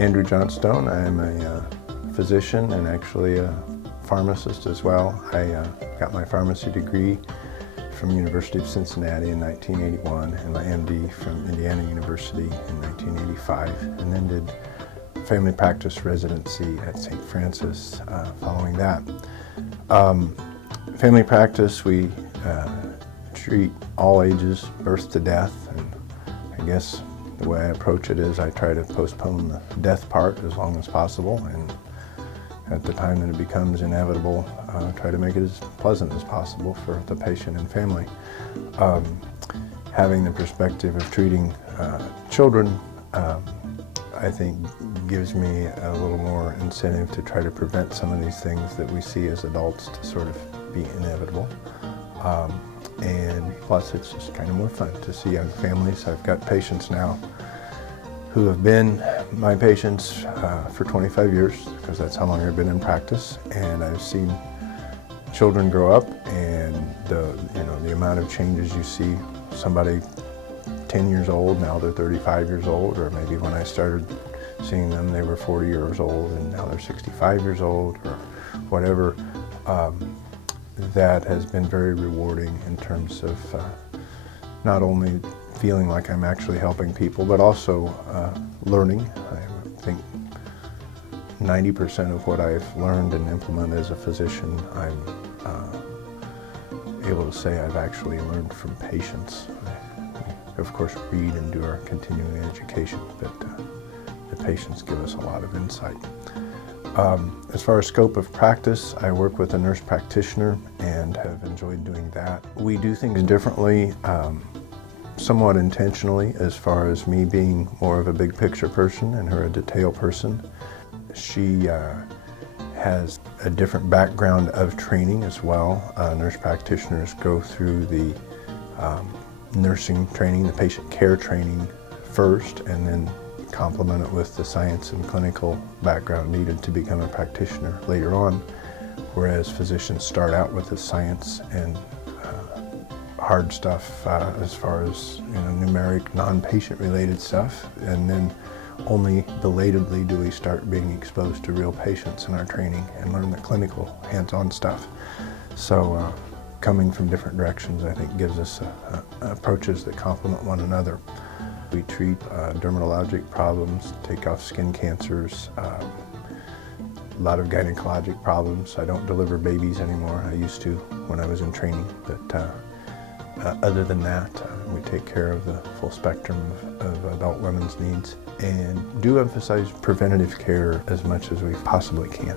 Andrew Johnstone. I am a physician and actually a pharmacist as well. I got my pharmacy degree from University of Cincinnati in 1981 and my MD from Indiana University in 1985, and then did family practice residency at St. Francis following that. Family practice, we treat all ages, birth to death, and I guess the way I approach it is I try to postpone the death part as long as possible, and at the time that it becomes inevitable, try to make it as pleasant as possible for the patient and family. Having the perspective of treating children, I think gives me a little more incentive to try to prevent some of these things that we see as adults to sort of be inevitable. And plus it's just kind of more fun to see young families. I've got patients now who have been my patients for 25 years, because that's how long I've been in practice, and I've seen children grow up, and the amount of changes you see. Somebody 10 years old, now they're 35 years old, or maybe when I started seeing them they were 40 years old and now they're 65 years old, or whatever. That has been very rewarding in terms of not only feeling like I'm actually helping people, but also learning. I think 90% of what I've learned and implemented as a physician, I'm able to say I've actually learned from patients. We, of course, read and do our continuing education, but the patients give us a lot of insight. As far as scope of practice, I work with a nurse practitioner and have enjoyed doing that. We do things differently, somewhat intentionally, as far as me being more of a big picture person and her a detail person. She has a different background of training as well. Nurse practitioners go through the nursing training, the patient care training first, and then complement it with the science and clinical background needed to become a practitioner later on, whereas physicians start out with the science and hard stuff as far as numeric, non-patient related stuff, and then only belatedly do we start being exposed to real patients in our training and learn the clinical hands-on stuff. So coming from different directions, I think, gives us approaches that complement one another. We treat dermatologic problems, take off skin cancers, a lot of gynecologic problems. I don't deliver babies anymore. I used to when I was in training, but other than that, we take care of the full spectrum of adult women's needs and do emphasize preventative care as much as we possibly can.